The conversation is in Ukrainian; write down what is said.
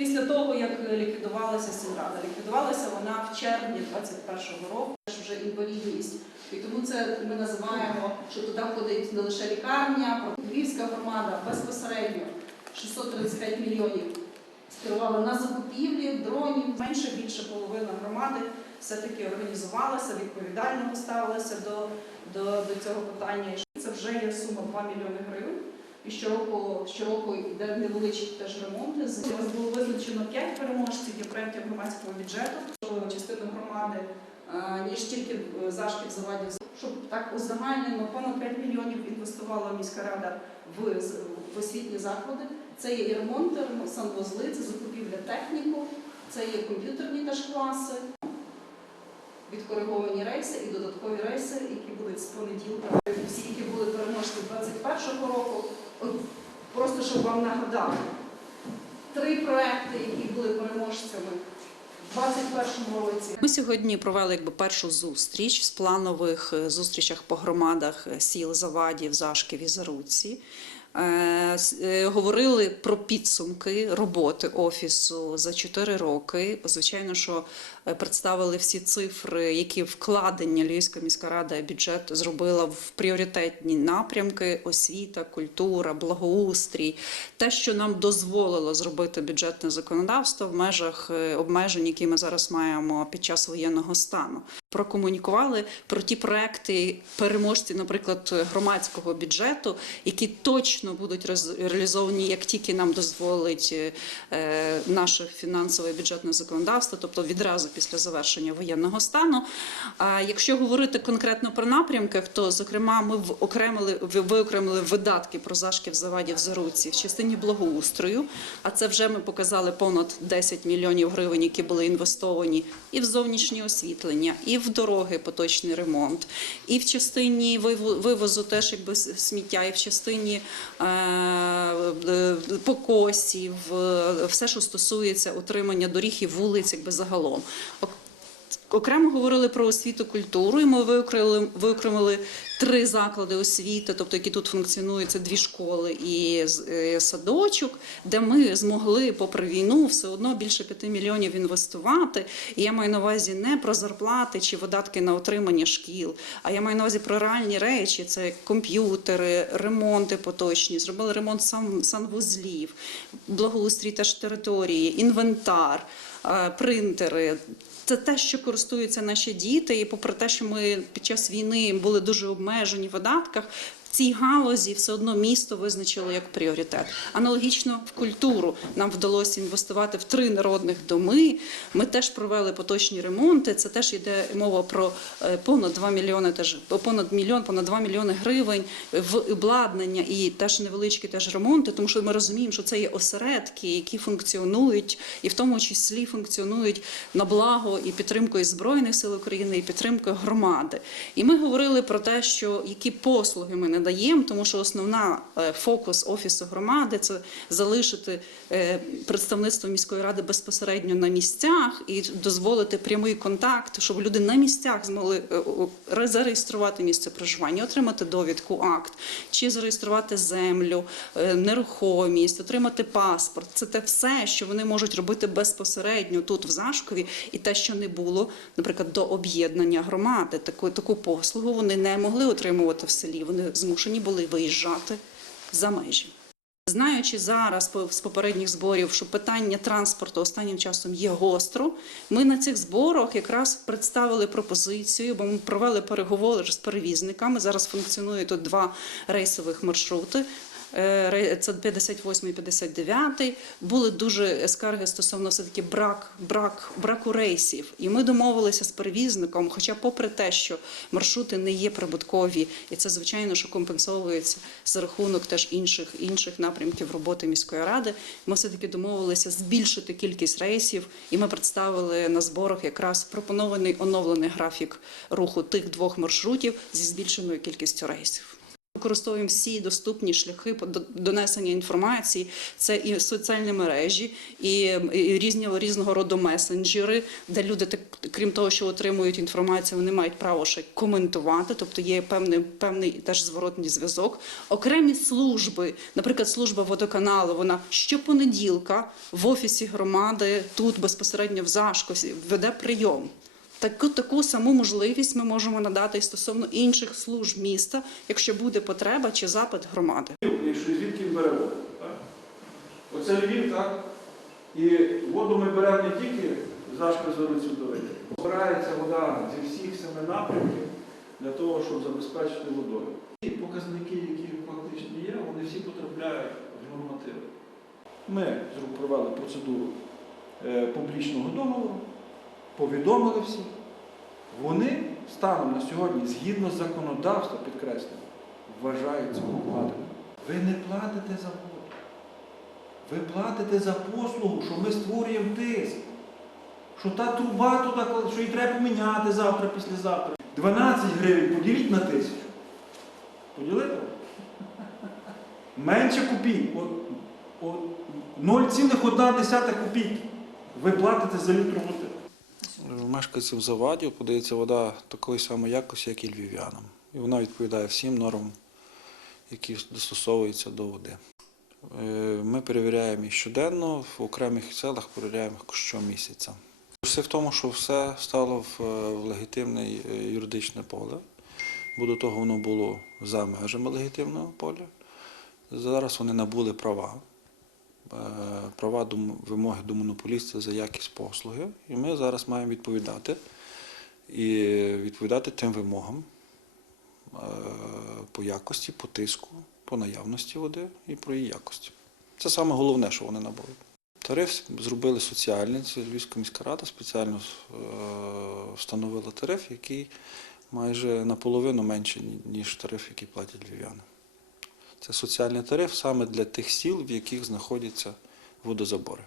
Після того, як ліквідувалася сільрада, ліквідувалася вона в червні 21-го року, вже інвалідність. І тому це ми називаємо, що туди входить не лише лікарня, Львівська громада безпосередньо 635 мільйонів скерувала на закупівлі дронів. Менше більше половина громади все-таки організувалася, відповідально поставилася до, до, до цього питання. Це вже є сума 2 мільйони гривень. І щороку, щороку йде невеличкі теж ремонти. З- нас було визначено 5 переможців є проєктів громадського бюджету, частину громади, ніж тільки е, зашків завадів. Щоб так узагальнено понад 5 мільйонів інвестувала міська рада в, в освітні заклади. Це є і ремонти, санвузли, це закупівля техніку, це є комп'ютерні теж класи, відкориговані рейси і додаткові рейси, які будуть з понеділка. Всі, які були переможці 21-го року. От просто щоб вам нагадати, три проекти, які були переможцями в 21-му році. Ми сьогодні провели якби першу зустріч з планових е, зустрічах по громадах е, сіл Завадів, Зашків і Заруці. Е, е, Говорили про підсумки роботи офісу за 4 роки. Звичайно, що е, представили всі цифри, які вкладення Львівська міська рада бюджет зробила в пріоритетні напрямки: освіта, культура, благоустрій, те, що нам дозволило зробити бюджетне законодавство в межах обмежень, які ми зараз маємо під час воєнного стану. Прокомунікували про ті проекти переможці, наприклад, громадського бюджету, які точно будуть реалізовані, як тільки нам дозволить е, наше фінансове і бюджетне законодавство, тобто відразу після завершення воєнного стану. А якщо говорити конкретно про напрямки, то зокрема ми в- окремили виокремили видатки про зашків завадів заруці в частині благоустрою. А це вже ми показали понад 10 мільйонів гривень, які були інвестовані і в зовнішнє освітлення, і в дороги, поточний ремонт, і в частині вивозу теж якби сміття, і в частині е, е, покосів, е, все, що стосується утримання доріг і вулиць, якби загалом. Ок- Окремо говорили про освіту культуру, і ми виокремили, виокремили три заклади освіти, тобто які тут функціонують, це дві школи і е, садочок, де ми змогли, попри війну, все одно більше п'яти мільйонів інвестувати. І я маю на увазі не про зарплати чи видатки на отримання шкіл, а я маю на увазі про реальні речі: це комп'ютери, ремонти поточні, зробили ремонт сам санвузлів, благоустрій теж території, інвентар, е, принтери. Це те, що користуються наші діти, і попри те, що ми під час війни були дуже обмежені в видатках. Цій галузі все одно місто визначило як пріоритет. Аналогічно в культуру нам вдалося інвестувати в три народних доми. Ми теж провели поточні ремонти. Це теж йде мова про е, понад 2 мільйони, теж понад мільйон, понад 2 мільйони гривень в обладнання і теж невеличкі теж ремонти, тому що ми розуміємо, що це є осередки, які функціонують, і в тому числі функціонують на благо і підтримку збройних сил України, і підтримку громади. І ми говорили про те, що які послуги ми надаємо, тому що основна е, фокус офісу громади це залишити е, представництво міської ради безпосередньо на місцях і дозволити прямий контакт, щоб люди на місцях змогли е, зареєструвати місце проживання, отримати довідку, акт, чи зареєструвати землю, нерухомість, отримати паспорт. Це те все, що вони можуть робити безпосередньо тут в Зашкові, і те, що не було, наприклад, до об'єднання громади. Таку таку послугу вони не могли отримувати в селі. Вони змушені були виїжджати за межі. Знаючи зараз з попередніх зборів, що питання транспорту останнім часом є гостро, ми на цих зборах якраз представили пропозицію, бо ми провели переговори з перевізниками. Зараз функціонує тут два рейсових маршрути. Е, Це 58 і 59. Були дуже скарги стосовно все таки брак, брак, браку рейсів. І ми домовилися з перевізником, хоча, попри те, що маршрути не є прибуткові, і це звичайно, що компенсовується за рахунок теж інших інших напрямків роботи міської ради. Ми все таки домовилися збільшити кількість рейсів, і ми представили на зборах якраз пропонований оновлений графік руху тих двох маршрутів зі збільшеною кількістю рейсів. Використовуємо всі доступні шляхи донесення інформації. Це і соціальні мережі, і, різні різного роду месенджери, де люди, так, крім того, що отримують інформацію, вони мають право ще коментувати. Тобто є певний певний теж зворотний зв'язок. Окремі служби, наприклад, служба водоканалу, вона щопонеділка в офісі громади тут безпосередньо в Зашкосі веде прийом. Таку, таку саму можливість ми можемо надати і стосовно інших служб міста, якщо буде потреба чи запит громади. І звідки беремо? Так? Оце Львів, так? І воду ми беремо не тільки з Зашкозорицю доведе. Збирається вода зі всіх семи напрямків для того, щоб забезпечити водою. Ті показники, які фактично є, вони всі потрапляють в нормативи. Ми провели процедуру е, публічного договору, повідомили всіх. Вони станом на сьогодні, згідно з законодавства, підкреслюю, вважаються укладеними. Ви не платите за воду. Ви платите за послугу, що ми створюємо тиск. Що та труба туди, що її треба поміняти завтра, післязавтра. 12 гривень поділіть на тисячу. Поділити? Менше от 0,1 копійки. Ви платите за літр води. Мешканців Завадів подається вода такої самої якості, як і львів'янам. І вона відповідає всім нормам, які застосовуються до води. Е, Ми перевіряємо їх щоденно, в окремих селах перевіряємо щомісяця. Все в тому, що все стало в, е, легітимне е, юридичне поле, бо до того воно було за межами легітимного поля. Зараз вони набули права. Е, права вимоги до монополіста за якість послуги, і ми зараз маємо відповідати і відповідати тим вимогам е, по якості, по тиску, по наявності води і про її якості. Це саме головне, що вони набули. Тариф зробили соціальний, це Львівська міська рада спеціально е, встановила тариф, який майже наполовину менший, ніж тариф, який платять львів'яни. Це соціальний тариф саме для тих сіл, в яких знаходяться водозабори.